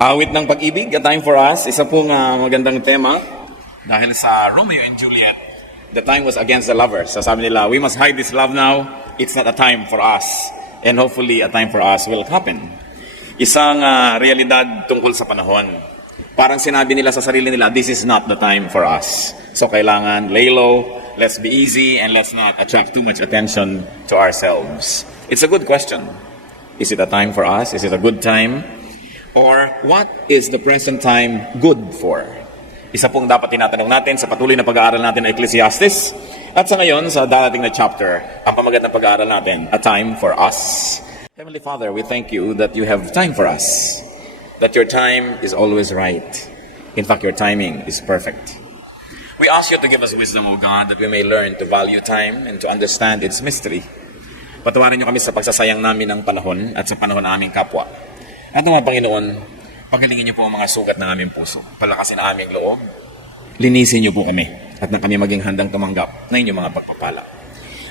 Awit ng pag-ibig, A Time for Us, isa pong magandang tema dahil sa Romeo and Juliet, the time was against the lovers. So sabi nila, we must hide this love now, it's not a time for us. And hopefully a time for us will happen. Isang realidad tungkol sa panahon. Parang sinabi nila sa sarili nila, this is not the time for us. So kailangan lay low, let's be easy, and let's not attract too much attention to ourselves. It's a good question. Is it a time for us? Is it a good time? Or what is the present time good for? Isa pong dapat tinatanong natin sa patuloy na pag-aaral natin ng Ecclesiastes. At sa ngayon, sa darating na chapter, ang pamagat na pag-aaral natin, A Time for Us. Heavenly Father, we thank you that you have time for us. That your time is always right. In fact, your timing is perfect. We ask you to give us wisdom, O God, that we may learn to value time and to understand its mystery. Patawarin niyo kami sa pagsasayang namin ng panahon at sa panahon ng aming kapwa. At mga Panginoon, pagalingin niyo po ang mga sugat ng aming puso. Palakasin ang aming loob. Linisin niyo po kami at na kami maging handang tumanggap na inyong mga pagpapala.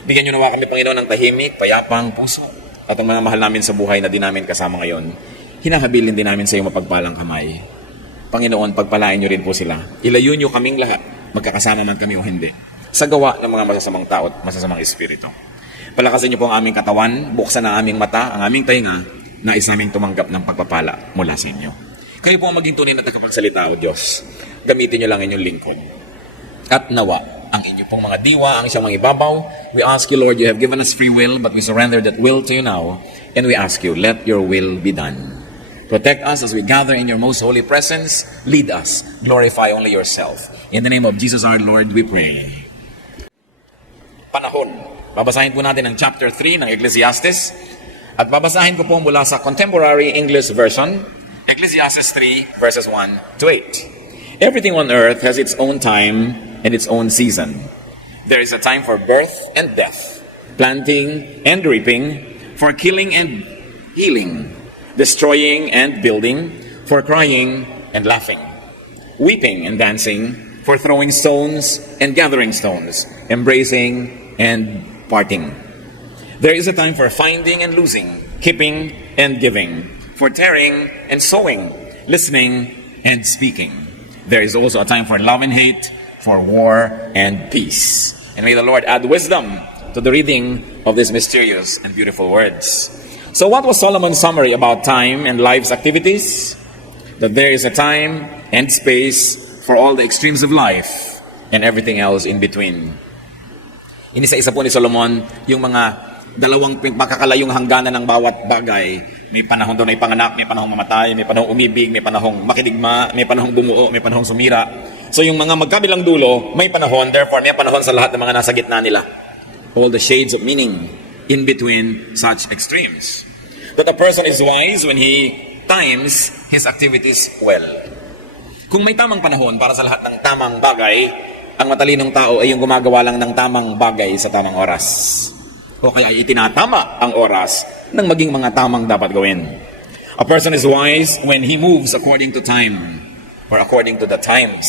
Bigyan niyo nawa kami, Panginoon, ng tahimik, payapang puso at ang mga mahal namin sa buhay na di namin kasama ngayon. Hinahabilin din namin sa iyong mapagpalang kamay. Panginoon, pagpalain niyo rin po sila. Ilayo niyo kaming lahat, magkakasama man kami o hindi, sa gawa ng mga masasamang tao at masasamang espiritu. Palakasin niyo po ang aming katawan, buksan ang aming mata, ang aming tainga, nais naming tumanggap ng pagpapala mula sa inyo. Kayo po ang maging tunay na tagapagsalita, O Diyos. Gamitin niyo lang inyong lingkod. At nawa, ang inyo pong mga diwa, ang siyang mga ibabaw. We ask you, Lord, you have given us free will, but we surrender that will to you now. And we ask you, let your will be done. Protect us as we gather in your most holy presence. Lead us. Glorify only yourself. In the name of Jesus our Lord, we pray. Panahon. Babasahin po natin ang chapter 3 ng Ecclesiastes. At babasahin ko po mula sa Contemporary English Version, Ecclesiastes 3, verses 1 to 8. Everything on earth has its own time and its own season. There is a time for birth and death, planting and reaping, for killing and healing, destroying and building, for crying and laughing, weeping and dancing, for throwing stones and gathering stones, embracing and parting. There is a time for finding and losing, keeping and giving, for tearing and sowing, listening and speaking. There is also a time for love and hate, for war and peace. And may the Lord add wisdom to the reading of these mysterious and beautiful words. So what was Solomon's summary about time and life's activities? That there is a time and space for all the extremes of life and everything else in between. Inisa-isa po ni Solomon yung mga dalawang magkakalayong hangganan ng bawat bagay. May panahon daw na ipanganak, may panahong mamatay, may panahong umibig, may panahong makidigma, may panahong bumuo, may panahong sumira. So yung mga magkabilang dulo, may panahon, therefore may panahon sa lahat ng mga nasa gitna nila. All the shades of meaning in between such extremes. That a person is wise when he times his activities well. Kung may tamang panahon para sa lahat ng tamang bagay, ang matalinong tao ay yung gumagawa lang ng tamang bagay sa tamang oras. O kaya itinatama ang oras ng maging mga tamang dapat gawin. A person is wise when he moves according to time or according to the times.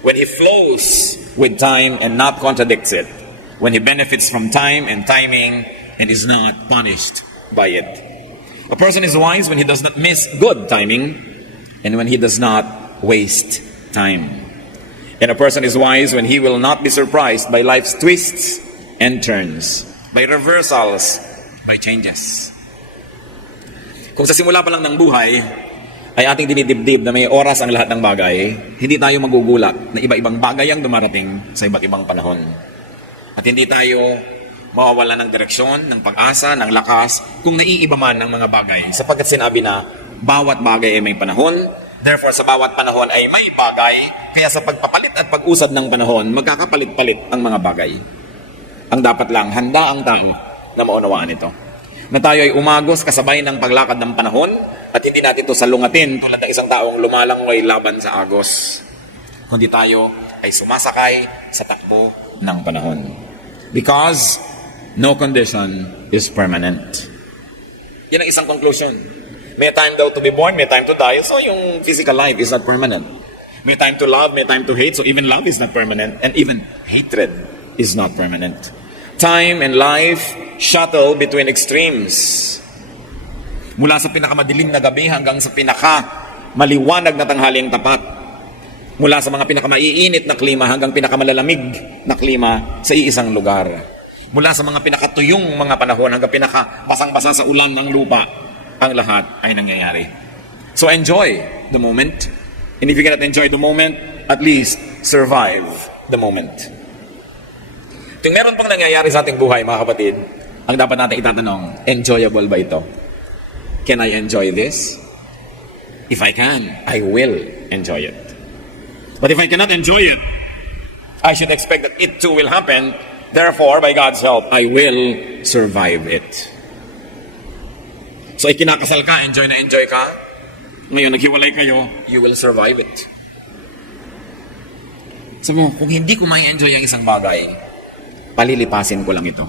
When he flows with time and not contradicts it. When he benefits from time and timing and is not punished by it. A person is wise when he does not miss good timing and when he does not waste time. And a person is wise when he will not be surprised by life's twists and turns, by reversals, by changes. Kung sa simula pa lang ng buhay ay ating dinidibdib na may oras ang lahat ng bagay, hindi tayo magugulat na iba-ibang bagay ang dumarating sa iba't ibang panahon. At hindi tayo mawawala ng direksyon, ng pag-asa, ng lakas kung naiiba man ang mga bagay. Sapagkat sinabi na bawat bagay ay may panahon, therefore sa bawat panahon ay may bagay, kaya sa pagpapalit at pag-usad ng panahon, magkakapalit-palit ang mga bagay. Ang dapat lang, handa ang tao na maunawaan ito. Na tayo ay umagos kasabay ng paglakad ng panahon at hindi natin ito salungatin tulad ng isang taong lumalangoy laban sa agos. Kundi tayo ay sumasakay sa takbo ng panahon. Because no condition is permanent. Yan ang isang conclusion. May time daw to be born, may time to die, so yung physical life is not permanent. May time to love, may time to hate, so even love is not permanent, and even hatred is not permanent. Time and life shuttle between extremes. Mula sa pinakamadilim na gabi hanggang sa maliwanag na tanghaling tapat. Mula sa mga pinakamaiinit na klima hanggang pinakamalalamig na klima sa iisang lugar. Mula sa mga pinakatuyong mga panahon hanggang pinakabasang-basa sa ulan ng lupa, ang lahat ay nangyayari. So enjoy the moment. And if you cannot enjoy the moment, at least survive the moment. Kung meron pang nangyayari sa ating buhay, mga kapatid, ang dapat natin itatanong, enjoyable ba ito? Can I enjoy this? If I can, I will enjoy it. But if I cannot enjoy it, I should expect that it too will happen. Therefore, by God's help, I will survive it. So, ikinakasal ka, enjoy na enjoy ka. Ngayon, naghiwalay kayo, you will survive it. Sabi mo, kung hindi ko may enjoy ang isang bagay, palilipasin ko lang ito.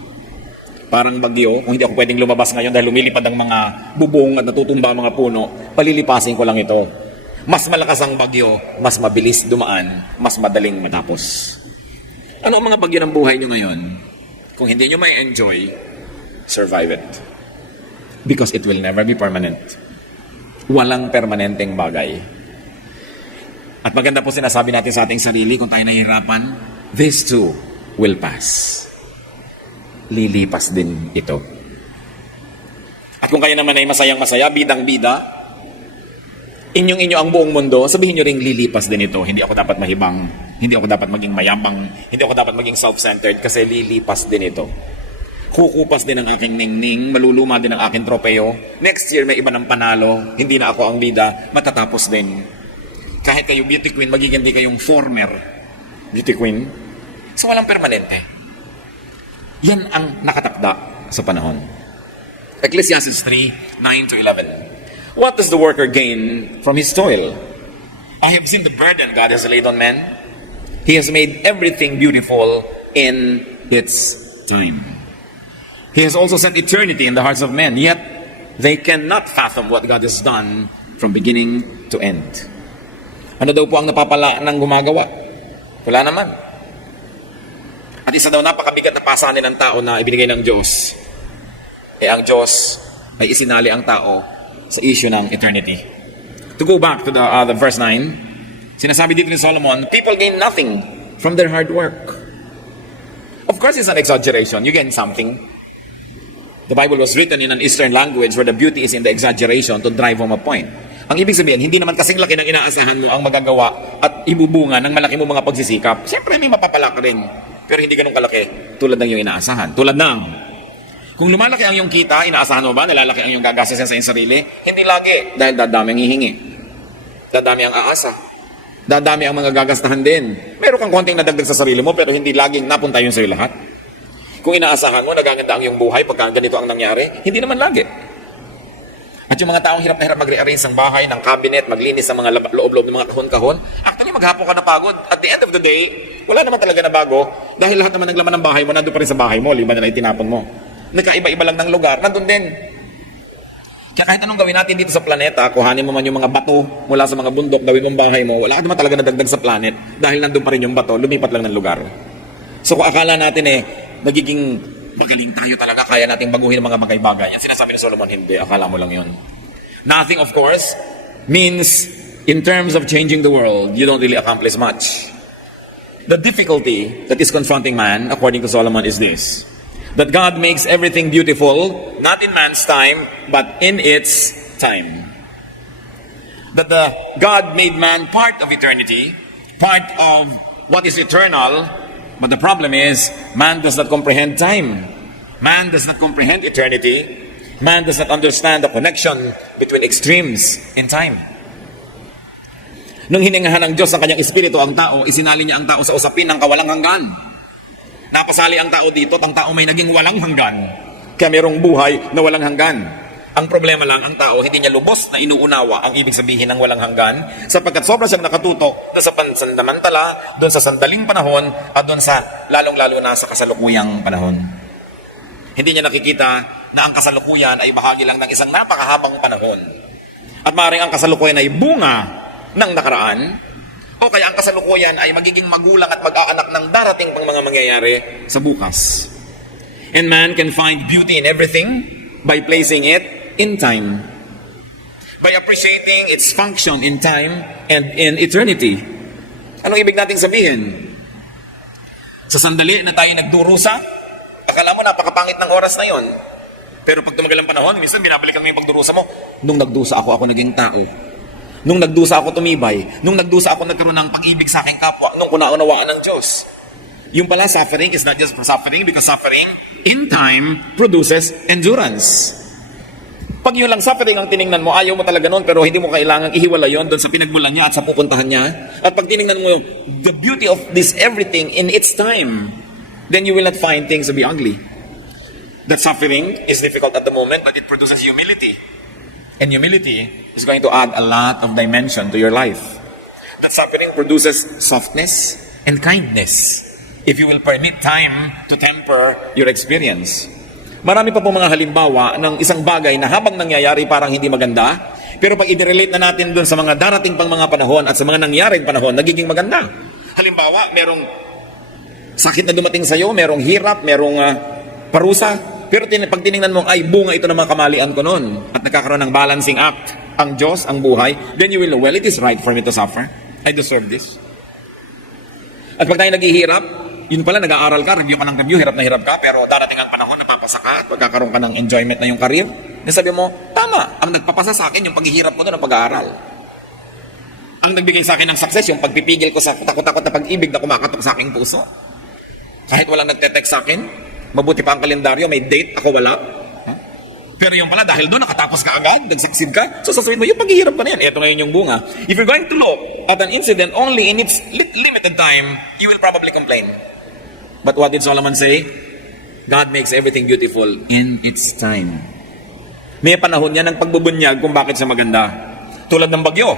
Parang bagyo, kung hindi ako pwedeng lumabas ngayon dahil lumilipad ang mga bubong at natutumba ang mga puno, palilipasin ko lang ito. Mas malakas ang bagyo, mas mabilis dumaan, mas madaling matapos. Ano ang mga bagyo ng buhay nyo ngayon? Kung hindi nyo may enjoy, survive it. Because it will never be permanent. Walang permanenteng bagay. At maganda po sinasabi natin sa ating sarili kung tayo nahihirapan, this too will pass. Lilipas din ito. At kung kayo naman ay masayang-masaya, bidang-bida, inyong-inyo ang buong mundo, sabihin nyo ring lilipas din ito. Hindi ako dapat mahibang, hindi ako dapat maging mayabang, hindi ako dapat maging self-centered kasi lilipas din ito. Kukupas din ang aking ningning, maluluma din ang aking tropeo. Next year may iba ng panalo, hindi na ako ang bida, matatapos din. Kahit kayo beauty queen, magiging di kayong former beauty queen. So walang permanente. Yan ang nakatakda sa panahon. Ecclesiastes 3, 9 to 11. What does the worker gain from his toil? I have seen the burden God has laid on men. He has made everything beautiful in its time. He has also set eternity in the hearts of men, yet they cannot fathom what God has done from beginning to end. Ano daw po ang napapala ng gumagawa? Wala naman. At isa daw napakabigat na pasanin ng tao na ibinigay ng Diyos. Ang Diyos ay isinali ang tao sa issue ng eternity. To go back to the verse 9, sinasabi dito ni Solomon, people gain nothing from their hard work. Of course, it's an exaggeration. You gain something. The Bible was written in an Eastern language where the beauty is in the exaggeration to drive home a point. Ang ibig sabihin, hindi naman kasing laki ng inaasahan mo ang magagawa at ibubunga ng malaki mo mga pagsisikap. Siyempre, may mapapalak rin. Pero hindi ganun kalaki tulad ng yung inaasahan. Tulad ng kung lumalaki ang iyong kita, inaasahan mo ba na lalaki ang iyong gagastusin sa iyong sarili? Hindi lagi, dahil dadami ang hihingi. Dadami ang aasa. Dadami ang mga gagastahan din. Meron kang konting nadagdag sa sarili mo, pero hindi laging napunta yun sa iyo lahat. Kung inaasahan mo, nagaganda ang iyong buhay pagka ganito ang nangyari, hindi naman lagi. At yung mga taong hirap na hirap mag-rearrange ng bahay, ng cabinet, maglinis ng mga loob-loob ng mga kahon-kahon, actually maghapon ka na pagod. At the end of the day, wala naman talaga na bago, dahil lahat naman ng laman ng bahay mo, nandun pa rin sa bahay mo, liban na itinapon mo. Nagkaiba-iba lang ng lugar, nandun din. Kaya kahit anong gawin natin dito sa planeta, kuhanin mo man yung mga bato mula sa mga bundok, gawin mong bahay mo, wala ka naman talaga nadagdag sa planet dahil nandun pa rin yung bato, lumipat lang ng lugar. So kung akala natin nagiging magaling tayo talaga, kaya nating baguhin ang mga bagay-bagay. Yan sinasabi ni Solomon, hindi, akala mo lang yun. Nothing, of course, means in terms of changing the world, you don't really accomplish much. The difficulty that is confronting man, according to Solomon, is this. That God makes everything beautiful, not in man's time, but in its time. That God made man part of eternity, part of what is eternal, but the problem is, man does not comprehend time. Man does not comprehend eternity. Man does not understand the connection between extremes in time. Nung hiningahan ng Diyos ang kanyang espiritu ang tao, isinali niya ang tao sa usapin ng kawalang hanggan. Napasali ang tao dito at ang tao may naging walang hanggan. Kaya mayroong buhay na walang hanggan. Ang problema lang, ang tao hindi niya lubos na inuunawa ang ibig sabihin ng walang hanggan sapagkat sobra siyang nakatutok na sa pansamantala, doon sa sandaling panahon at doon sa lalong-lalo na sa kasalukuyang panahon. Hindi niya nakikita na ang kasalukuyan ay bahagi lang ng isang napakahabang panahon. At maaaring ang kasalukuyan ay bunga ng nakaraan o kaya ang kasalukuyan ay magiging magulang at mag-aanak ng darating pang mga mangyayari sa bukas. And man can find beauty in everything by placing it in time. by appreciating its function in time and in eternity. Anong ibig nating sabihin? Sa sandali na tayo nagdurusa, akala mo napakapangit ng oras na yon. Pero pag tumagal ang panahon, minsan binabalikan mo yung pagdurusa mo. Nung nagdusa ako naging tao. Nung nagdusa ako tumibay. Nung nagdusa ako nagkaroon ng pag-ibig sa aking kapwa. Nung kunaunawaan ng Diyos. Yung pala, suffering is not just for suffering because suffering in time produces endurance. Pag yun lang suffering ang tiningnan mo, ayaw mo talaga nun, pero hindi mo kailangang ihiwala yon doon sa pinagmulan niya at sa pupuntahan niya. At pag tiningnan mo the beauty of this everything in its time, then you will not find things to be ugly. That suffering is difficult at the moment, but it produces humility. And humility is going to add a lot of dimension to your life. That suffering produces softness and kindness if you will permit time to temper your experience. Marami pa po mga halimbawa ng isang bagay na habang nangyayari parang hindi maganda, pero pag i-relate na natin dun sa mga darating pang mga panahon at sa mga nangyaring panahon, nagiging maganda. Halimbawa, merong sakit na dumating sa'yo, merong hirap, merong parusa, pero pag tinignan mo, ay bunga ito ng mga kamalian ko noon at nagkakaroon ng balancing act ang Diyos, ang buhay, then you will know, well, it is right for me to suffer. I deserve this. At pag tayo naghihirap, yun pala, nag-aaral ka, review ka ng review, hirap na hirap ka, pero darating ang panahon, napapasa ka at magkakaroon ka ng enjoyment na yung career. Nasabi mo, tama, ang nagpapasa sa akin, yung paghihirap ko doon ang pag-aaral. Ang nagbigay sa akin ng success, yung pagpipigil ko sa takot-takot na pag-ibig na kumakatok sa aking puso. Kahit walang nagte-text sa akin, mabuti pa ang kalendaryo, may date, ako wala. Pero yung pala, dahil doon, nakatapos ka agad, nag-succeed ka, so sasabihin mo, yung paghihirap ka na yan, ito ngayon yung bunga. If you're going to look at an incident only in its limited time, you will probably complain. But what did Solomon say? God makes everything beautiful in its time. May panahon niya ng pagbubunyag kung bakit siya maganda. Tulad ng bagyo.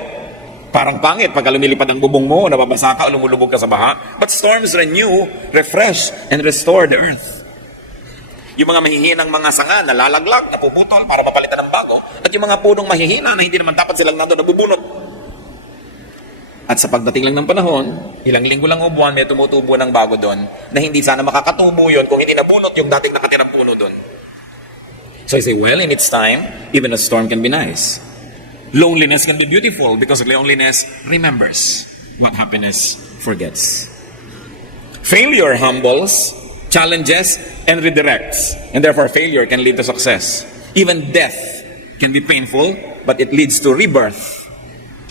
Parang pangit pagka lumilipad ang bubong mo, nababasa ka o lumulubog ka sa baha. But storms renew, refresh, and restore the earth. Yung mga mahihinang mga sanga, nalalaglag, napuputol para mapalitan ng bago. At yung mga punong mahihina na hindi naman dapat silang nandun, nabubunot. At sa pagdating lang ng panahon, ilang linggo lang o buwan, may tumutubo ng bago doon na hindi sana makakatubo yun kung hindi nabunot yung dating nakatirang puno doon. So I say, well, in its time, even a storm can be nice. Loneliness can be beautiful because loneliness remembers what happiness forgets. Failure humbles, challenges, and redirects. And therefore, failure can lead to success. Even death can be painful, but it leads to rebirth.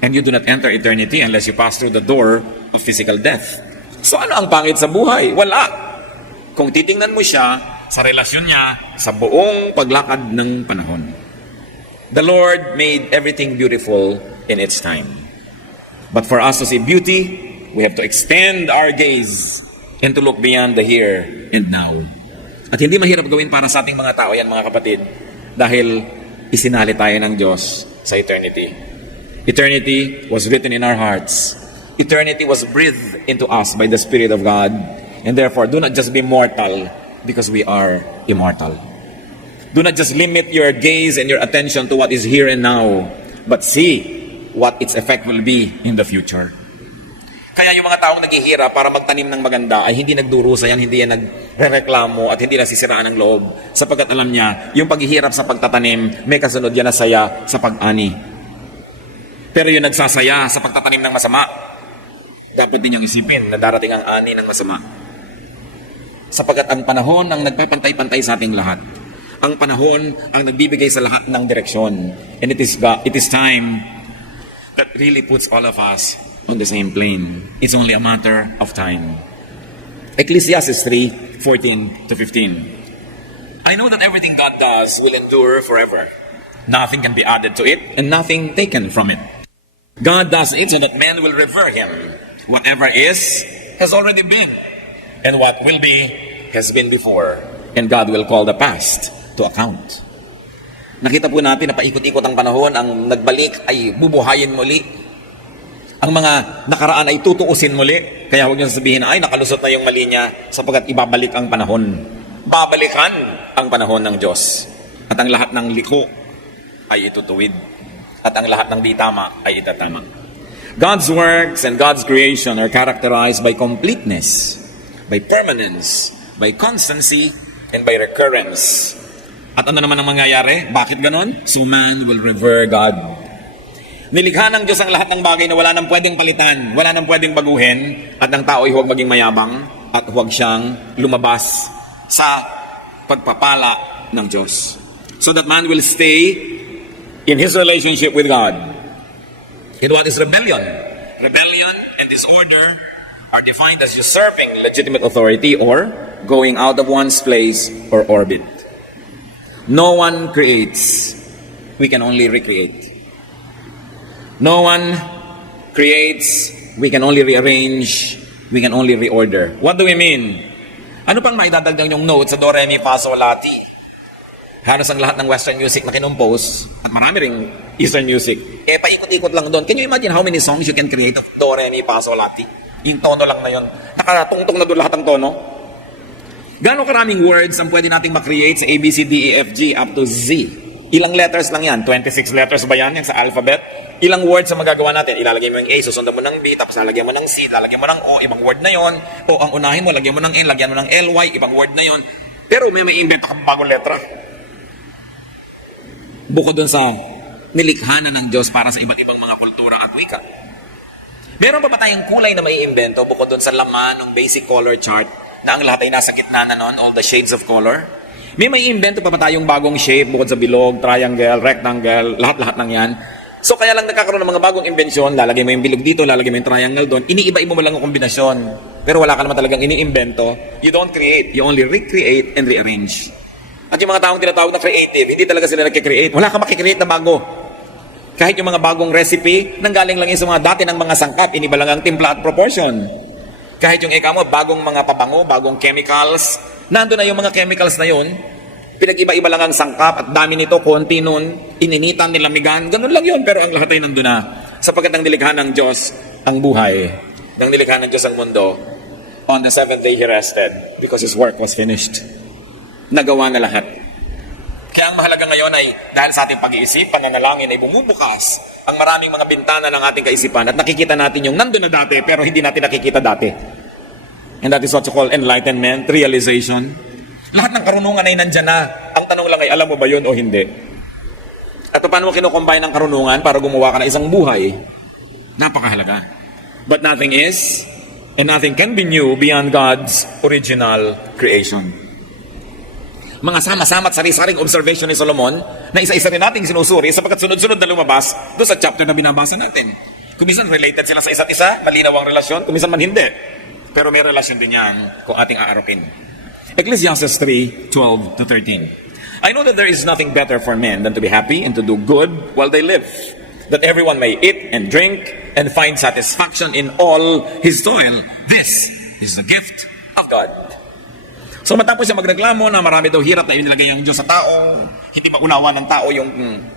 And you do not enter eternity unless you pass through the door of physical death. So ano ang pangit sa buhay? Wala. Kung titingnan mo siya sa relasyon niya sa buong paglakad ng panahon. The Lord made everything beautiful in its time. But for us to see beauty, we have to extend our gaze and to look beyond the here and now. At hindi mahirap gawin para sa ating mga tao yan, mga kapatid, dahil isinali tayo ng Diyos sa eternity. Eternity was written in our hearts. Eternity was breathed into us by the Spirit of God. And therefore, do not just be mortal because we are immortal. Do not just limit your gaze and your attention to what is here and now, but see what its effect will be in the future. Kaya yung mga taong naghihirap para magtanim ng maganda ay hindi nagdurusa yan, hindi yan nagreklamo at hindi nasisiraan ng loob. Sapagkat alam niya, yung paghihirap sa pagtatanim, may kasunod yan na saya sa pag-ani. Pero yung nagsasaya sa pagtatanim ng masama, dapat din niyang isipin na darating ang ani ng masama. Sapagkat ang panahon ang nagpapantay-pantay sa ating lahat. Ang panahon ang nagbibigay sa lahat ng direksyon. And it is time that really puts all of us on the same plane. It's only a matter of time. Ecclesiastes 3:14 to 15. I know that everything God does will endure forever. Nothing can be added to it and nothing taken from it. God does it so that men will revere Him. Whatever is, has already been. And what will be, has been before. And God will call the past to account. Nakita po natin na paikot-ikot ang panahon, ang nagbalik ay bubuhayin muli. Ang mga nakaraan ay tutuusin muli. Kaya huwag niyo sabihin, ay nakalusot na yung mali niya sapagkat ibabalik ang panahon. Babalikan ang panahon ng Diyos. At ang lahat ng liko ay itutuwid. At ang lahat ng di tama ay itatama. God's works and God's creation are characterized by completeness, by permanence, by constancy, and by recurrence. At ano naman ang mangyayari? Bakit ganon? So man will revere God Nilikha ng Diyos ang lahat ng bagay na wala nang pwedeng palitan, wala nang pwedeng baguhin, at ang tao ay huwag maging mayabang at huwag siyang lumabas sa pagpapala ng Diyos. So that man will stay in his relationship with God. And what is rebellion? Rebellion and disorder are defined as usurping legitimate authority or going out of one's place or orbit. No one creates. We can only recreate. No one creates. We can only rearrange. We can only reorder. What do we mean? Ano pang maidadagdag yung notes sa Do, Re, Mi, Fa, Sol, La, Ti? Halos ang lahat ng Western music na kinumpose, at marami ring Eastern music, paikot-ikot lang doon. Can you imagine how many songs you can create of Do, Re, Mi, Fa, Sol, La, Ti? Yung tono lang na yun. Nakatungtong na doon lahat ng tono. Gano'ng karaming words ang pwede nating makreate sa A, B, C, D, E, F, G up to Z? Ilang letters lang yan? 26 letters ba yan? Yung sa alphabet? Ilang words ang magagawa natin? Ilalagay mo yung A, susundan mo ng B, tapos lalagyan mo ng C, lalagyan mo ng O, ibang word na yon. O ang unahin mo, lagyan mo ng N, lagyan mo ng LY, ibang word na yon. Pero may invento kang bagong letra. Bukod dun sa nilikha na ng Diyos para sa iba't ibang mga kultura at wika. Meron pa ba tayong kulay na may invento bukod dun sa laman ng basic color chart na ang lahat ay nasa gitna na nun, all the shades of color? May invento pa ba tayong bagong shape bukod sa bilog, triangle, rectangle, lahat-lahat ng yan? So kaya lang nagkakaroon ng mga bagong imbensyon, lalagay mo yung bilog dito, lalagay mo yung triangle doon, iniiba-iba mo lang ang kombinasyon. Pero wala ka naman talagang iniimbento. You don't create, you only recreate and rearrange. At yung mga taong tinatawag na creative, hindi talaga sila nagkikreate. Wala ka makikreate na bago. Kahit yung mga bagong recipe, nanggaling lang yun sa mga dati ng mga sangkap, iniba lang ang timpla at proportion. Kahit yung eka mo, bagong mga pabango, bagong chemicals, nandun na yung mga chemicals na yun, pinag-iba-iba lang ang sangkap at dami nito, konti nun, ininitan, nilamigan, ganun lang yun, pero ang lahat ay nandun na. Sapagkat ang nilikha ng Diyos ang buhay, nang nilikha ng Diyos ang mundo, on the seventh day He rested because His work was finished. Nagawa na lahat. Kaya ang mahalaga ngayon ay dahil sa ating pag-iisip, pananalangin ay bumubukas ang maraming mga bintana ng ating kaisipan at nakikita natin yung nandun na dati pero hindi natin nakikita dati. And that is what you call enlightenment, realization. Lahat ng karunungan ay nandyan na. Ang tanong lang ay, alam mo ba yun o hindi? At paano mo kinukombine ang karunungan para gumawa ka ng isang buhay? Napakahalaga. But nothing is, and nothing can be new beyond God's original creation. Mga sama-sama at sari-saring observation ni Solomon na isa-isa rin nating sinusuri sapagkat sunod-sunod na lumabas doon sa chapter na binabasa natin. Kuminsan related sila sa isa't isa, malinaw ang relasyon, kuminsan man hindi. Pero may relasyon din yan kung ating aaropin. Ecclesiastes 3:12-13. I know that there is nothing better for men than to be happy and to do good while they live, that everyone may eat and drink and find satisfaction in all his toil. This is the gift of God. So matapos siya magreklamo na marami daw hirap na inilagay ang Diyos sa tao, hindi maunawa ng tao yung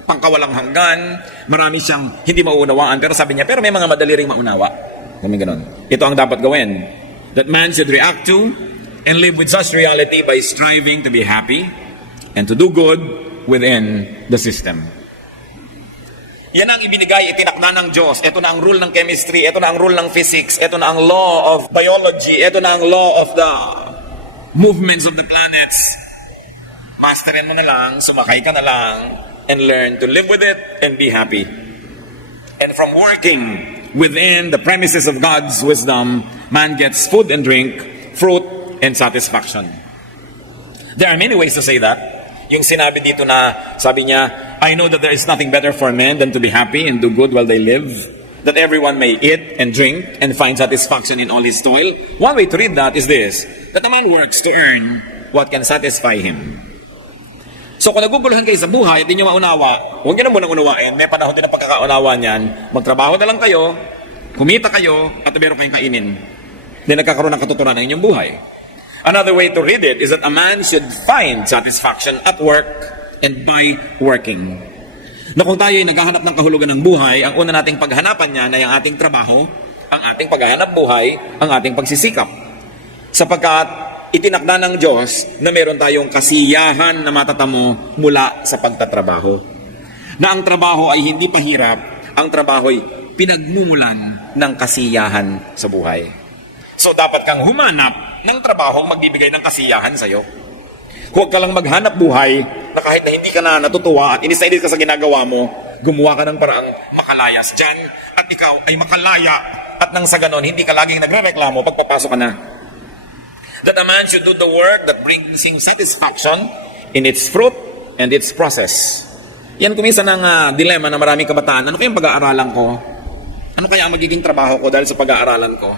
pangkawalang hanggan, marami siyang hindi mauunawaan, pero sabi niya, pero may mga madali ring maunawa. Kami ganun. Ito ang dapat gawin. That man should react to and live with such reality by striving to be happy and to do good within the system. Yan ang ibinigay, itinakda ng Diyos. Ito na ang rule ng chemistry, ito na ang rule ng physics, ito na ang law of biology, ito na ang law of the movements of the planets. Masterin mo na lang, sumakay ka na lang, and learn to live with it and be happy. And from working within the premises of God's wisdom, man gets food and drink, fruit and satisfaction. There are many ways to say that. Yung sinabi dito na, sabi niya, I know that there is nothing better for men than to be happy and do good while they live, that everyone may eat and drink and find satisfaction in all his toil. One way to read that is this, that a man works to earn what can satisfy him. So kung naguguluhan kayo sa buhay at hindi nyo maunawa, huwag nyo na munang unawain, may panahon din ang pagkakaunawa niyan, magtrabaho na lang kayo, kumita kayo, at meron kayong kainin. Hindi nagkakaroon ng katuturan ng inyong buhay. Another way to read it is that a man should find satisfaction at work and by working. Na kung tayo ay naghahanap ng kahulugan ng buhay, ang una nating paghanapan niyan ay ang ating trabaho, ang ating paghahanap buhay, ang ating pagsisikap. Sapagkat itinakda ng Diyos na meron tayong kasiyahan na matatamo mula sa pagtatrabaho. Na ang trabaho ay hindi pahirap, ang trabaho ay pinagmumulan ng kasiyahan sa buhay. So dapat kang humanap ng trabaho magbibigay ng kasiyahan sa'yo. Huwag ka lang maghanap buhay na kahit na hindi ka na natutuwa at inis ka sa ginagawa mo, gumawa ka ng paraang makalayas dyan at ikaw ay makalaya at nang sa ganon, hindi ka laging nagre-reklamo pagpapasok ka na. That a man should do the work that brings him satisfaction in its fruit and its process. Yan kuminsan ang dilema ng maraming kabataan. Ano kayang pag-aaralan ko? Ano kaya ang magiging trabaho ko dahil sa pag-aaralan ko?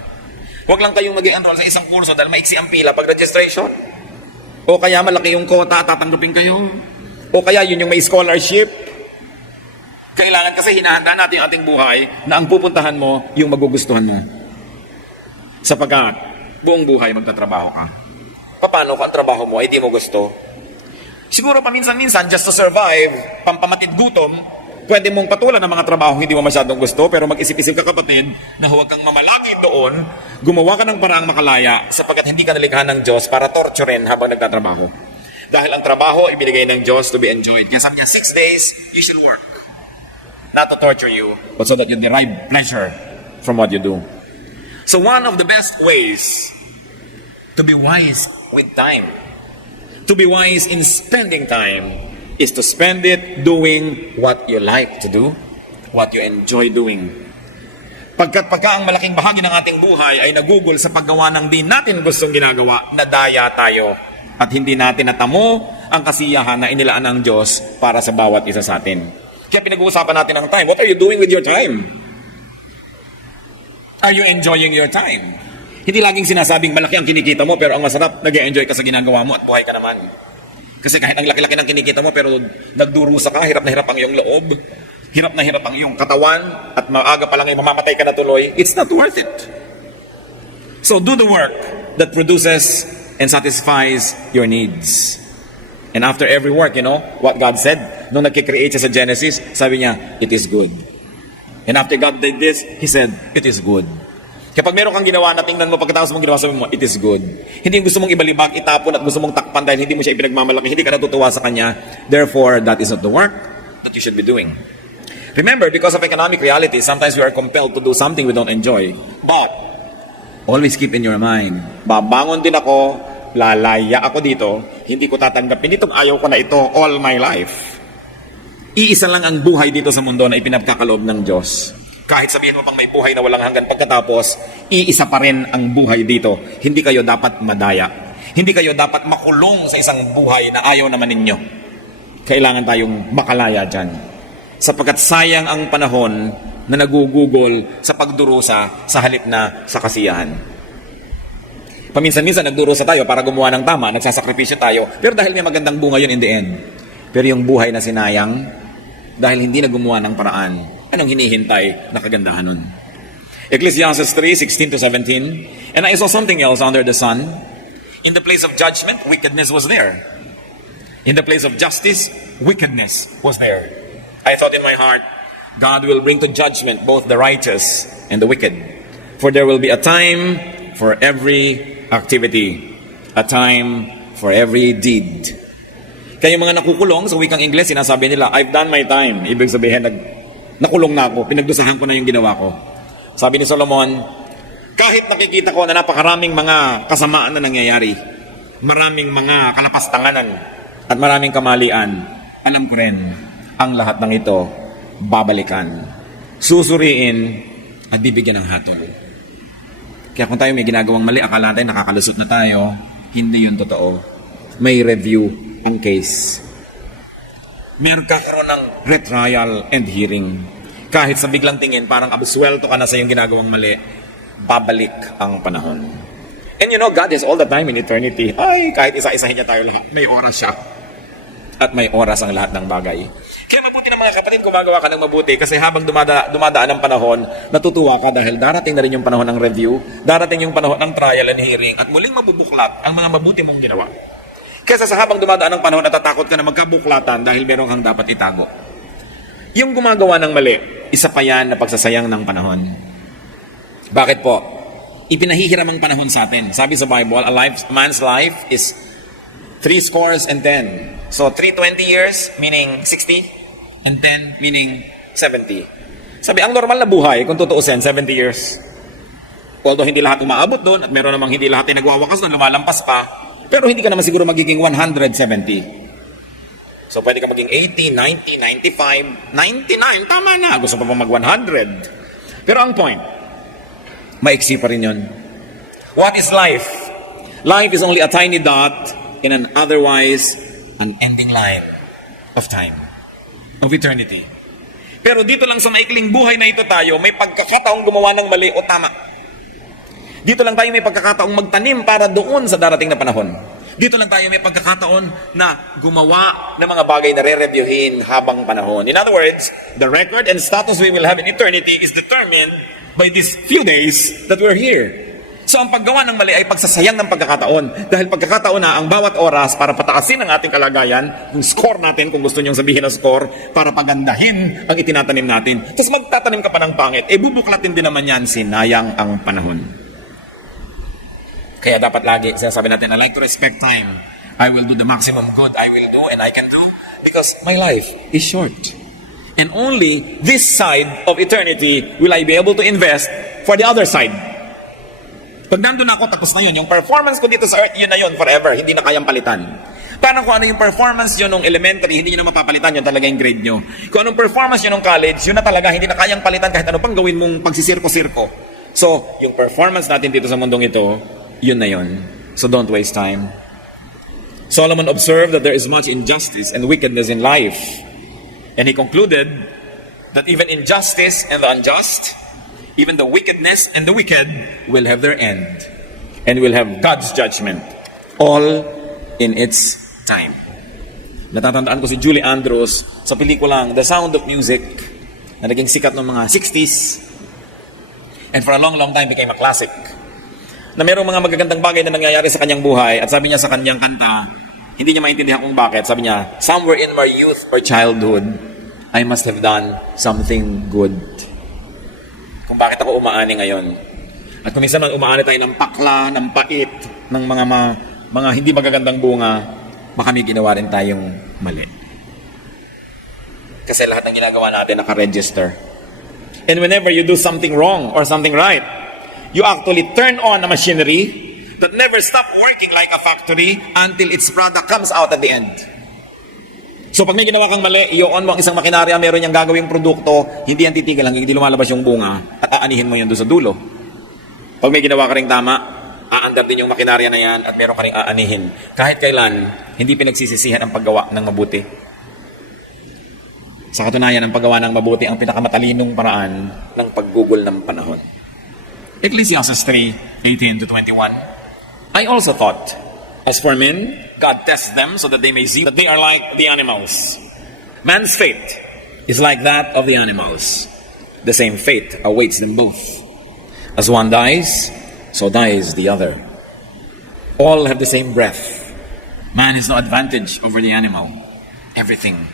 Huwag lang kayong mag-enroll sa isang kurso dahil maiksi ang pila pag registration. O kaya malaki yung quota, tatanggapin kayo. O kaya yun yung may scholarship. Kailangan kasi hinahanda natin ang ating buhay na ang pupuntahan mo yung magugustuhan mo. Sapagkat buong buhay magtatrabaho ka. Paano kung ang trabaho mo ay di mo gusto? Siguro paminsan-minsan, just to survive, pampamatid gutom, pwede mong patulan ng mga trabaho hindi mo masyadong gusto, pero mag-isip-isip ka kapatid na huwag kang mamalagi doon, gumawa ka ng paraang makalaya sapagkat hindi ka nalikha ng Diyos para torturin habang nagtatrabaho. Dahil ang trabaho ay binigay ng Diyos to be enjoyed. Kaya sabi niya, 6 days, you should work. Not to torture you, but so that you derive pleasure from what you do. So one of the best ways to be wise with time, to be wise in spending time, is to spend it doing what you like to do, what you enjoy doing. Pagka ang malaking bahagi ng ating buhay ay nagugol sa paggawa ng di natin gustong ginagawa, nadaya tayo at hindi natin natamo ang kasiyahan na inilaan ng Diyos para sa bawat isa sa atin. Kaya pinag-uusapan natin ang time. What are you doing with your time? Are you enjoying your time? Hindi laging sinasabing malaki ang kinikita mo pero ang masarap, nag-enjoy ka sa ginagawa mo at buhay ka naman. Kasi kahit ang laki-laki ng kinikita mo pero nagdurusa ka, hirap na hirap ang iyong loob, hirap na hirap ang iyong katawan at maaga pa lang ay mamamatay ka na tuloy, it's not worth it. So do the work that produces and satisfies your needs. And after every work, you know, what God said, nung nagkikreate siya sa Genesis, sabi niya, it is good. And after God did this, He said, it is good. Kapag meron kang ginawa na tingnan mo, pagkatapos mong ginawa, sabi mo, it is good. Hindi yung gusto mong ibalibag, itapon at gusto mong takpan dahil hindi mo siya ipinagmamalaki, hindi ka natutuwa sa Kanya. Therefore, that is not the work that you should be doing. Remember, because of economic reality, sometimes we are compelled to do something we don't enjoy. But, always keep in your mind, babangon din ako, lalaya ako dito, hindi ko tatanggapin itong ayaw ko na ito all my life. Iisa lang ang buhay dito sa mundo na ipinagkakaloob ng Diyos. Kahit sabihin mo pang may buhay na walang hanggan pagkatapos, iisa pa rin ang buhay dito. Hindi kayo dapat madaya. Hindi kayo dapat makulong sa isang buhay na ayaw naman ninyo. Kailangan tayong makalaya dyan. Sapagkat sayang ang panahon na nagugugol sa pagdurusa sa halip na sa kasiyahan. Paminsan-minsan nagdurusa tayo para gumawa ng tama, nagsasakripisyo tayo, pero dahil may magandang bunga yun in the end. Pero yung buhay na sinayang, dahil hindi na gumawa ng paraan, anong hinihintay na kagandahan nun? Ecclesiastes 3:16-17, and I saw something else under the sun. In the place of judgment, wickedness was there. In the place of justice, wickedness was there. I thought in my heart, God will bring to judgment both the righteous and the wicked. For there will be a time for every activity, a time for every deed. Kaya yung mga nakukulong sa wikang Ingles, sinasabi nila, I've done my time. Ibig sabihin, nakulong na ako, pinagdusahan ko na yung ginawa ko. Sabi ni Solomon, kahit nakikita ko na napakaraming mga kasamaan na nangyayari, maraming mga kalapastanganan at maraming kamalian, alam ko rin, ang lahat ng ito, babalikan, susuriin, at bibigyan ng hatol. Kaya kung tayo may ginagawang mali, akala tayo nakakalusot na tayo, hindi yun totoo. May review ang case. Meron kakaroon ng retrial and hearing. Kahit sa biglang tingin, parang absuelto ka na sa iyong ginagawang mali, babalik ang panahon. And you know, God is all the time in eternity. Ay, kahit isa-isahin niya tayo lahat, may oras siya. At may oras ang lahat ng bagay. Kaya mabuti ng mga kapatid, gumagawa ka ng mabuti kasi habang dumadaan ang panahon, natutuwa ka dahil darating na rin yung panahon ng review, darating yung panahon ng trial and hearing, at muling mabubuklat ang mga mabuti mong ginawa. Kesa sa habang dumadaan ang panahon, natatakot ka na magkabuklatan dahil meron kang dapat itago. Yung gumagawa ng mali, isa pa yan na pagsasayang ng panahon. Bakit po? Ipinahihiram ang panahon sa atin. Sabi sa Bible, a man's life is 70 and 10. So 320 years, meaning 60, and 10, meaning 70. Sabi, ang normal na buhay, kung tutuusin, 70 years. Although hindi lahat umaabot doon, at meron namang hindi lahat ay nagwawakas doon, lumalampas pa, pero hindi ka naman siguro magiging 170. So pwede ka maging 80, 90, 95, 99, tama na. Gusto pa mag 100. Pero ang point, maiksi pa rin yun. What is life? Life is only a tiny dot in an otherwise unending line of time, of eternity. Pero dito lang sa maikling buhay na ito tayo, may pagkakataong gumawa ng mali o tama. Dito lang tayo may pagkakataong magtanim para doon sa darating na panahon. Dito lang tayo may pagkakataon na gumawa ng mga bagay na re-reviewin habang panahon. In other words, the record and status we will have in eternity is determined by these few days that we're here. So ang paggawa ng mali ay pagsasayang ng pagkakataon. Dahil pagkakataon na ang bawat oras para pataasin ang ating kalagayan, yung score natin, kung gusto nyong sabihin na score, para pagandahin ang itinatanim natin. Tapos magtatanim ka pa ng pangit, bubuklatin din naman yan, sinayang ang panahon. Kaya dapat lagi, sinasabi natin, I like to respect time. I will do the maximum good I will do and I can do because my life is short. And only this side of eternity will I be able to invest for the other side. Pag nandun ako, tapos na yun. Yung performance ko dito sa earth, yun na yun forever. Hindi na kayang palitan. Parang kung ano yung performance nyo nung elementary, hindi nyo na mapapalitan, yun talaga yung grade nyo. Kung anong performance nyo nung college, yun na talaga, hindi na kayang palitan kahit ano pang gawin mong pagsisirko-sirko. So, yung performance natin dito sa mundong ito, yun na yun. So don't waste time. Solomon observed that there is much injustice and wickedness in life. And he concluded that even injustice and the unjust, even the wickedness and the wicked will have their end. And will have God's judgment. All in its time. Natatandaan ko si Julie Andrews sa pelikulang The Sound of Music na naging sikat noong mga 60s. And for a long, long time became a classic. Na mayroong mga magagandang bagay na nangyayari sa kanyang buhay at sabi niya sa kanyang kanta, hindi niya maintindihan kung bakit. Sabi niya, somewhere in my youth or childhood, I must have done something good. Kung bakit ako umaani ngayon. At kung minsan man umaani tayo ng pakla, ng pait, ng mga hindi magagandang bunga, baka may ginawa rin tayong mali. Kasi lahat ng ginagawa natin naka-register. And whenever you do something wrong or something right, you actually turn on a machinery that never stop working like a factory until its product comes out at the end. So pag may ginawa kang mali, i-on mo ang isang makinarya, meron niyang gagawing produkto, hindi yan titigil hanggang hindi lumalabas yung bunga at aanihin mo yun doon sa dulo. Pag may ginawa ka ring tama, aandar din yung makinarya na yan at meron ka ring aanihin. Kahit kailan, hindi pinagsisisihan ang paggawa ng mabuti. Sa katunayan, ang paggawa ng mabuti ang pinakamatalinong paraan ng paggugol ng panahon. Ecclesiastes 3:18-21. I also thought, as for men, God tests them so that they may see that they are like the animals. Man's fate is like that of the animals. The same fate awaits them both. As one dies, so dies the other. All have the same breath. Man has no advantage over the animal. Everything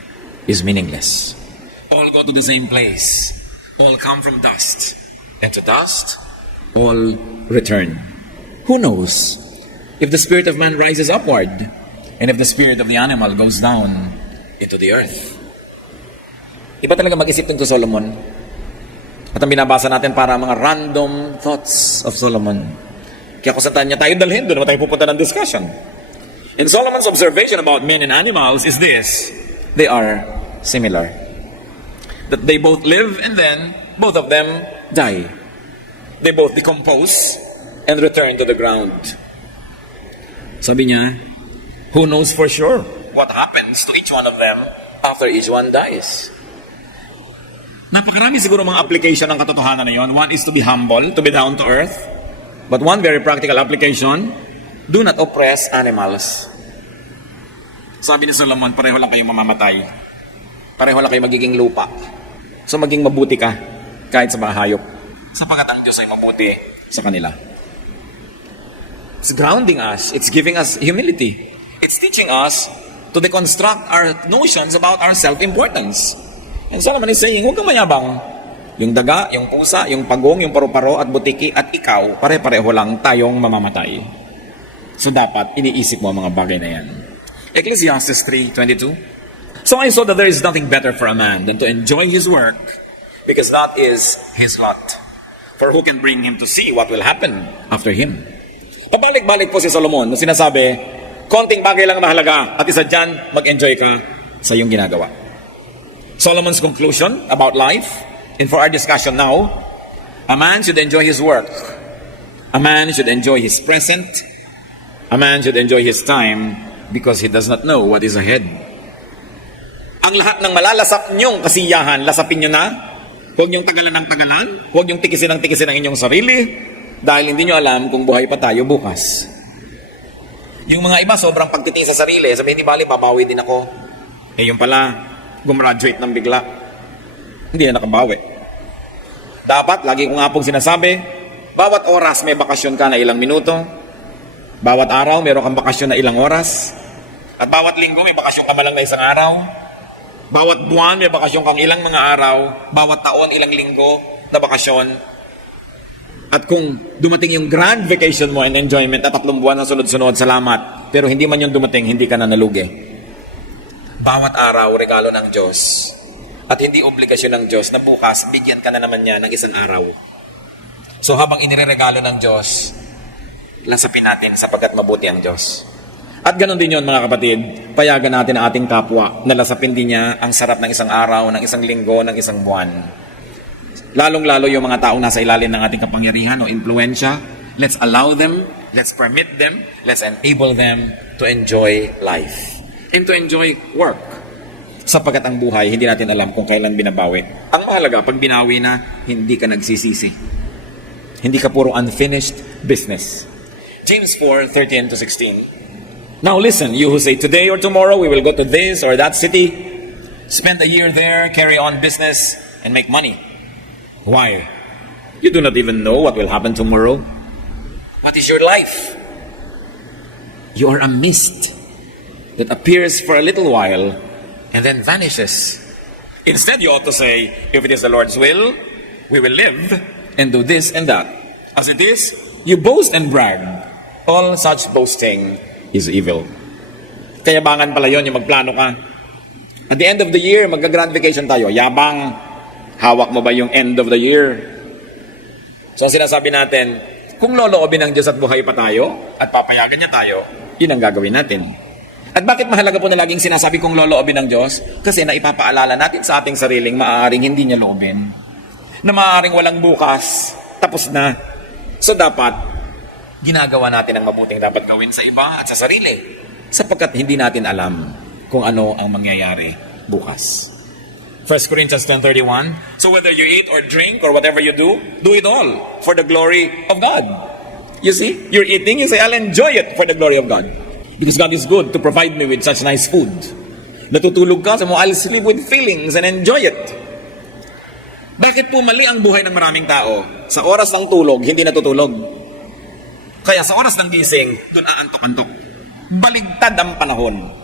is meaningless. All go to the same place. All come from dust. And to dust, all return. Who knows if the spirit of man rises upward and if the spirit of the animal goes down into the earth? Iba talaga mag-isip ng to Solomon. At ang binabasa natin para mga random thoughts of Solomon. Kaya kung saan niya tayo dalhin, doon naman tayo pupunta ng discussion. And Solomon's observation about men and animals is this: they are similar. That they both live and then both of them die. They both decompose and return to the ground. Sabi niya, who knows for sure what happens to each one of them after each one dies? Napakarami siguro mga application ng katotohanan na yon. One is to be humble, to be down to earth. But one very practical application, do not oppress animals. Sabi ni Solomon, pareho lang kayong mamamatay. Pareho lang kayong magiging lupa. So maging mabuti ka kahit sa mga hayop. Sapagat ang Diyos ay mabuti sa kanila. It's grounding us. It's giving us humility. It's teaching us to deconstruct our notions about our self-importance. And Solomon is saying, huwag kang mayabang. Yung daga, yung pusa, yung pagong, yung paru-paro at butiki at ikaw, pare-pareho lang tayong mamamatay. So dapat iniisip mo ang mga bagay na yan. Ecclesiastes 3:22. So I saw that there is nothing better for a man than to enjoy his work, because that is his lot. For who can bring him to see what will happen after him? Pabalik-balik po si Solomon na sinasabi, konting bagay lang mahalaga at isa dyan, mag-enjoy ka. sa iyong ginagawa. Solomon's conclusion about life, and for our discussion now, a man should enjoy his work. A man should enjoy his present. A man should enjoy his time because he does not know what is ahead. Ang lahat ng malalasap niyong kasiyahan, lasapin niyo na. Huwag niyong tagalan ng tagalan. Huwag niyong tikisin ang inyong sarili dahil hindi niyo alam kung buhay pa tayo bukas. Yung mga iba, sobrang pagtitingin sa sarili. Sabihin, di bali, babawi din ako. Yung pala, gumraduate ng bigla. Hindi na nakabawi. Dapat, lagi ko nga pong sinasabi, bawat oras may bakasyon ka na ilang minuto. Bawat araw, meron kang bakasyon na ilang oras. At bawat linggo, may bakasyon ka malang na isang araw. Bawat buwan, may bakasyon kang ilang mga araw. Bawat taon, ilang linggo na bakasyon. At kung dumating yung grand vacation mo and enjoyment na 3 buwan na sunod-sunod, salamat. Pero hindi man yung dumating, hindi ka na nalugi. Bawat araw, regalo ng Diyos. At hindi obligasyon ng Diyos na bukas, bigyan ka na naman niya ng isang araw. So habang inireregalo ng Diyos, lasapin natin sapagkat mabuti ang Diyos. At ganun din yun mga kapatid, payagan natin ang ating kapwa na lasapin din niya ang sarap ng isang araw, ng isang linggo, ng isang buwan. Lalong-lalo yung mga taong nasa ilalim ng ating kapangyarihan o impluensya, let's allow them, let's permit them, let's enable them to enjoy life and to enjoy work. Sapagkat ang buhay, hindi natin alam kung kailan binabawi. Ang mahalaga, pag binawi na, hindi ka nagsisisi. Hindi ka puro unfinished business. James 4:13-16. Now listen, you who say, today or tomorrow we will go to this or that city, spend a year there, carry on business, and make money. Why? You do not even know what will happen tomorrow. What is your life? You are a mist that appears for a little while and then vanishes. Instead, you ought to say, if it is the Lord's will, we will live and do this and that. As it is, you boast and brag. All such boasting is evil. Kayabangan pala yun, yung magplano ka. At the end of the year, magka-grand vacation tayo. Yabang. Hawak mo ba yung end of the year? So, sinasabi natin, kung loloobin ng Diyos at buhay pa tayo, at papayagan niya tayo, yun ang gagawin natin. At bakit mahalaga po na laging sinasabi kong loloobin ng Diyos? Kasi naipapaalala natin sa ating sariling maaaring hindi niya loobin. Na maaaring walang bukas, tapos na. So, dapat, ginagawa natin ang mabuting dapat gawin sa iba at sa sarili. Sapagkat hindi natin alam kung ano ang mangyayari bukas. 1 Corinthians 10:31. So whether you eat or drink or whatever you do it all for the glory of God. You see, you're eating, you say, I'll enjoy it for the glory of God. Because God is good to provide me with such nice food. Natutulog ka, sabi mo, I'll sleep with feelings and enjoy it. Bakit po mali ang buhay ng maraming tao? Sa oras ng tulog, hindi natutulog. Kaya sa oras ng gising, doon aantok-antok. Baligtad ang panahon.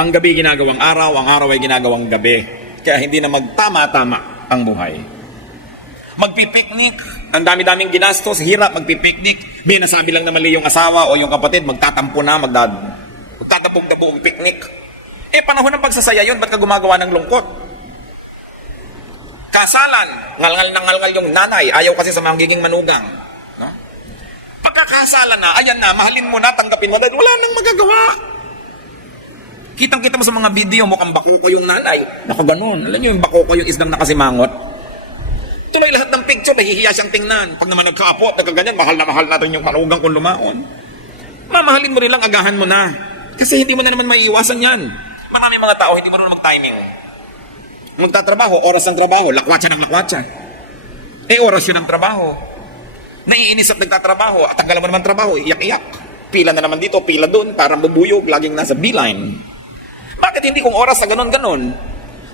Ang gabi ginagawang araw, ang araw ay ginagawang gabi. Kaya hindi na magtama-tama ang buhay. Magpipiknik, ang dami-daming ginastos, hirap magpipiknik. Binasabi lang na mali yung asawa o yung kapatid, magtatampo na, magtatapog-tapog piknik. Panahon ng pagsasaya yun, ba't ka gumagawa ng lungkot? Kasalan, ngalngal na ngalngal yung nanay, ayaw kasi sa magiging manugang. No? Pagkakasalan na, ayan na, mahalin mo na, tanggapin mo, dahil wala nang magagawa. Kitang-kita mo sa mga video, mukhang bako ko yung nanay. Nakaganon. Alam nyo yung bako ko yung isdang nakasimangot? Tuloy lahat ng picture, nahihiya siyang tingnan. Pag naman nagkaapo at nagkaganyan, mahal na mahal natin yung manugang kung lumaon. Mamahalin mo rin lang, agahan mo na. Kasi hindi mo na naman maiiwasan yan. Marami mga tao, hindi marunong mag-timing. Magtatrabaho, oras ng trabaho, lakwatsa ng lakwatsa. Oras yun ng trabaho. Naiinis at nagtatrabaho, at tanggalan mo naman trabaho, iyak-iyak. Pila na naman dito, pila doon, parang bubuyog, laging nasa beeline. Bakit hindi kung oras na ganon-ganon?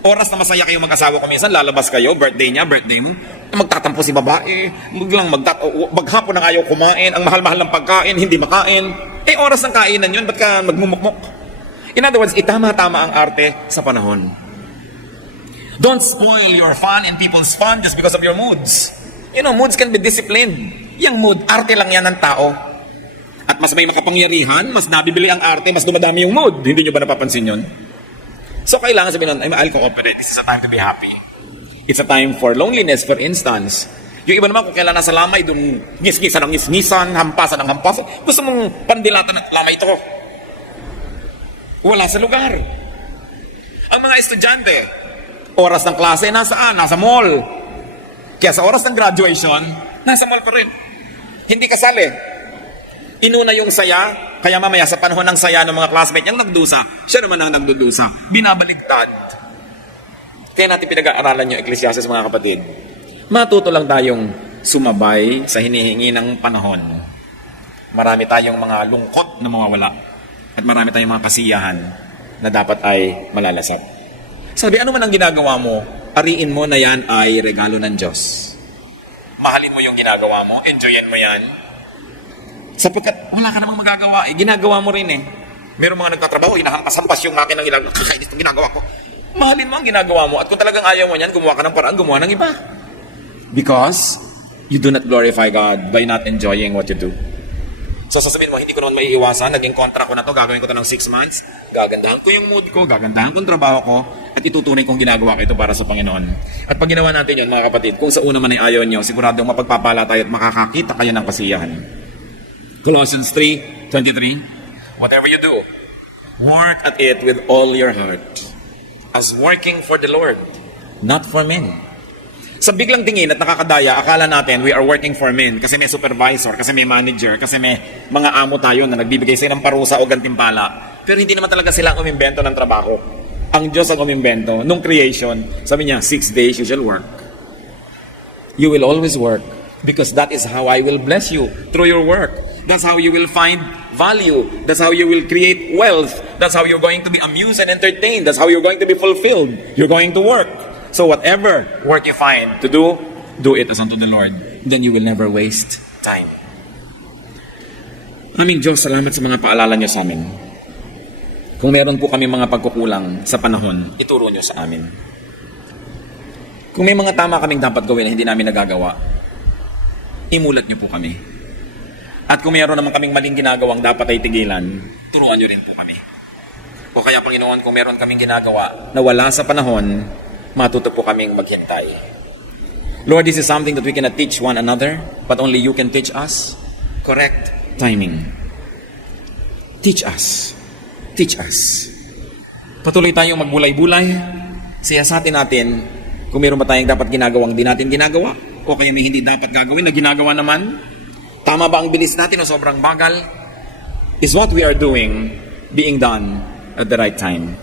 Oras na masaya kayo mag-asawa ko minsan, lalabas kayo, birthday niya, birthday mo, magtatampo si babae, maghapon na ayaw kumain, ang mahal-mahal ng pagkain, hindi makain. Oras ng kainan yun, ba't ka magmumukmok? In other words, itama-tama ang arte sa panahon. Don't spoil your fun and people's fun just because of your moods. You know, moods can be disciplined. Yung mood, arte lang yan ng tao. At mas may makapangyarihan, mas nabibili ang arte, mas dumadami yung mood. Hindi nyo ba napapansin yun? So, kailangan sabihin nun, I'll cooperate. This is a time to be happy. It's a time for loneliness, for instance. Yung iba naman, kung kailan nasa lamay, dun ngis-ngisan ng ngis-ngisan, hampasan ng hampasan. Gusto mong pandilatan ng lamay ito. Wala sa lugar. Ang mga estudyante, oras ng klase, nasaan? Nasa mall. Kaya sa oras ng graduation, nasa mall pa rin. Hindi kasali. Inuna yung saya, kaya mamaya sa panahon ng saya ng mga classmate niyang nagdusa, siya naman ang nagdudusa. Binabaligtad. Kaya natin pinag-aaralan yung Ecclesiastes, mga kapatid. Matuto lang tayong sumabay sa hinihingi ng panahon. Marami tayong mga lungkot na mawawala. At marami tayong mga kasiyahan na dapat ay malalasap. Sabi, ano man ang ginagawa mo, ariin mo na yan ay regalo ng Diyos. Mahalin mo yung ginagawa mo, enjoyin mo yan. Sapagkat wala ka namang magagawa, ginagawa mo rin eh. Meron mga nagtatrabaho, inahampas-hampas yung makinang ilang, kakainis itong ginagawa ko. Mahalin mo ang ginagawa mo, at kung talagang ayaw mo yan, gumawa ka ng paraan, gumawa ng iba. Because you do not glorify God by not enjoying what you do. So sasabihin mo, hindi ko naman maiiwasan, naging contract ko na to, gagawin ko to ng 6 months, gagandahan ko yung mood ko, gagandahan ko yung trabaho ko, at itutunay kong ginagawa ko ito para sa Panginoon. At pag ginawa natin yun, mga kapatid, kung sa una man ay ayaw nyo, siguradong mapagpapala tayo at makakakita kayo ng kasiyahan. Colossians 3:23, whatever you do, work at it with all your heart, as working for the Lord, not for men. Sa biglang tingin at nakakadaya, akala natin we are working for men kasi may supervisor, kasi may manager, kasi may mga amo tayo na nagbibigay sa'yo ng parusa o gantimpala. Pero hindi naman talaga sila ang umimbento ng trabaho. Ang Diyos ang umimbento. Nung creation, sabi niya, 6 days you shall work. You will always work because that is how I will bless you through your work. That's how you will find value. That's how you will create wealth. That's how you're going to be amused and entertained. That's how you're going to be fulfilled. You're going to work. So whatever work you find to do it as unto the Lord. Then you will never waste time. Aming Diyos, salamat sa mga paalala niyo sa amin. Kung meron po kami mga pagkukulang sa panahon, ituro niyo sa amin. Kung may mga tama kaming dapat gawin na hindi namin nagagawa, imulat niyo po kami. At kung meron naman kaming maling ginagawang dapat ay tigilan, turuan niyo rin po kami. O kaya, Panginoon, kung meron kaming ginagawa na wala sa panahon, matuto po kaming maghintay. Lord, this is something that we cannot teach one another, but only you can teach us. Correct timing. Teach us. Teach us. Patuloy tayong magbulay-bulay. Siyasatin natin kung meron ba tayong dapat ginagawang di natin ginagawa, o kaya may hindi dapat gagawin na ginagawa naman. Tama ba ang bilis natin o sobrang bagal? Is what we are doing being done at the right time?